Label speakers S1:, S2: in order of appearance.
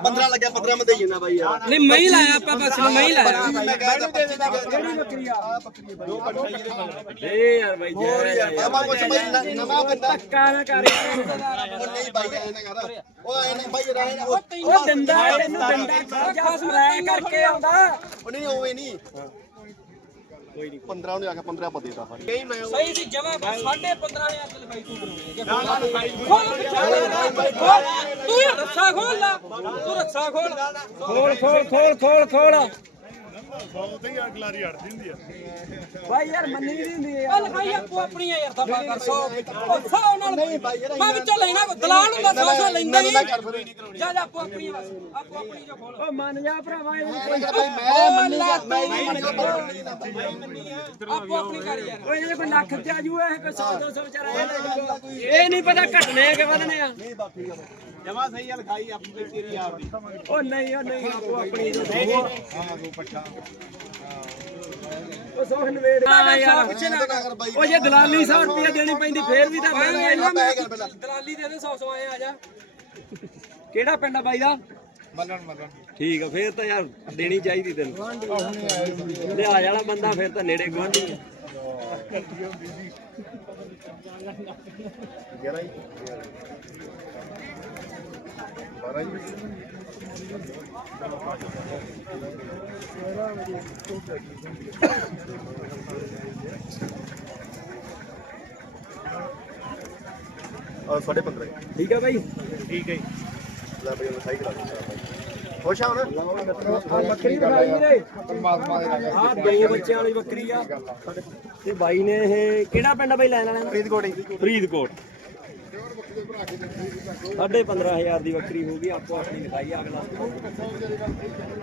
S1: 15 ਲੱਗਿਆ 15 ਮੈਂ ਦੇਈ ਜਾਂਦਾ ਬਾਈ ਯਾਰ
S2: ਨਹੀਂ ਮੈਂ ਹੀ ਲਾਇਆ ਆਪਾਂ ਬਸ ਮੈਂ ਹੀ ਲਾਇਆ
S1: ਮੈਂ ਕਹਿੰਦਾ ਕਿਹੜੀ ਬੱਕਰੀ ਆ ਦੋ ਬੱਕਰੀ
S2: ਦੇ ਯਾਰ ਬਾਈ
S1: ਬਾਬਾ ਕੁਛ ਬਾਈ ਨਵਾਂ ਬੰਦਾ
S2: ਧੱਕਾ ਨਾ ਕਰ
S1: ਉਹ ਨਹੀਂ ਬਾਈ ਐ ਨਾ ਕਰ ਉਹ ਐ ਨਾ ਬਾਈ ਰਹਿ ਨਾ
S2: ਉਹ ਦਿੰਦਾ ਤੈਨੂੰ ਦਿੰਦਾ ਖਾਸ ਮੈਂ ਕਰਕੇ ਆਉਂਦਾ
S1: ਉਹ ਨਹੀਂ ਹੋਵੇ ਨਹੀਂ ਕੋਈ ਨਹੀਂ 15 ਨੂੰ ਆ ਕੇ 15 ਪਾ ਦੇਤਾ
S2: ਸਹੀ ਸੀ ਜਮਾ 15.5 ਤੇ ਬਾਈ ਤੂੰ ਤੂੰ ਰੱਸਾ ਖੋਲ ਲਾ ਤੂੰ ਰੱਸਾ ਖੋਲ
S3: ਬਹੁਤ ਹੀ ਅਗਲਾਰੀ ਅੜ ਦਿੰਦੀ ਆ
S2: ਭਾਈ ਯਾਰ ਮੰਨੀ ਨਹੀਂ ਹੁੰਦੀ ਆ ਲਿਖਾਈ ਆਪੋ ਆਪਣੀ ਯਾਰ ਦਫਾ ਕਰ 100 ਨਾਲ ਨਹੀਂ ਭਾਈ ਯਾਰ ਮੈਂ ਵਿੱਚੋਂ ਲੈਣਾ ਦਲਾਲ ਹੁੰਦਾ 100 ਲੈਂਦਾ ਹੀ ਜਾ ਆਪੋ ਆਪਣੀ ਬਸ ਆਪੋ ਆਪਣੀ ਜੋ ਖੋਲ ਓ ਮੰਨ ਜਾ ਭਰਾਵਾ
S1: ਮੈਂ ਮੰਨਿਆ
S2: ਆਪੋ ਆਪਣੀ ਕਰ ਯਾਰ ਓਏ ਜੇ ਕੋਈ ਲੱਖ ਤੇ ਆਜੂ ਇਹ ਕੋਈ 100 200 ਵਿਚਾਰਾ ਇਹ ਨਹੀਂ ਪਤਾ ਘਟਨੇ ਕਿ ਵਧਨੇ ਆ
S1: ਨਹੀਂ ਬਾਕੀ
S3: ਜਮਾ ਸਹੀ ਆ ਲਿਖਾਈ ਆਪਣੀ ਤੇਰੀ ਆਪਦੀ
S2: ਉਹ ਨਹੀਂ ਆਪੋ ਆਪਣੀ
S3: ਹਾਂ ਦੋ ਪੱਠਾ
S2: ਉਹ ਸੋਖ ਨਵੇੜ ਯਾਰ ਉਹ ਜੇ ਦਲਾਲੀ 100 ਰੁਪਏ ਦੇਣੀ ਪੈਂਦੀ ਫੇਰ ਵੀ ਤਾਂ ਦਲਾਲੀ ਦੇ ਦੇ 100 ਆਏ ਆ ਜਾ ਕਿਹੜਾ ਪਿੰਡ ਆ ਬਾਈ ਦਾ
S3: ਮੱਲਣ
S2: ਠੀਕ ਆ ਫੇਰ ਤਾਂ ਯਾਰ ਦੇਣੀ ਚਾਹੀਦੀ ਤੈਨੂੰ ਲਿਆ ਵਾਲਾ ਬੰਦਾ ਫੇਰ ਤਾਂ ਨੇੜੇ ਗੁਆਂਢੀ
S1: ਸਾਡੇ 15
S2: ਠੀਕ ਆ ਬਾਈ
S3: ਠੀਕ ਹੈ
S1: ਲੈ ਬਈ ਲਿਖਾਈ ਕਰਾ ਦੇ ਖੁਸ਼ ਆ ਹੁਣ
S2: ਬੱਕਰੀ ਦਿਖਾਈ ਵੀਰੇ
S3: ਪਰਮਾਤਮਾ ਦੇ ਨਾਲ
S2: ਆਹ ਦੋ ਬੱਚਿਆਂ ਵਾਲੀ ਬੱਕਰੀ ਆ ਤੇ ਬਾਈ ਨੇ ਇਹ ਕਿਹੜਾ ਪਿੰਡ ਬਾਈ ਲੈਣ ਵਾਲਿਆਂ ਦਾ ਫਰੀਦਕੋਟ 15,500 ਦੀ ਬੱਕਰੀ ਹੋਊਗੀ ਆਪੋ ਆਪਣੀ ਲਿਖਾਈ ਅਗਲਾ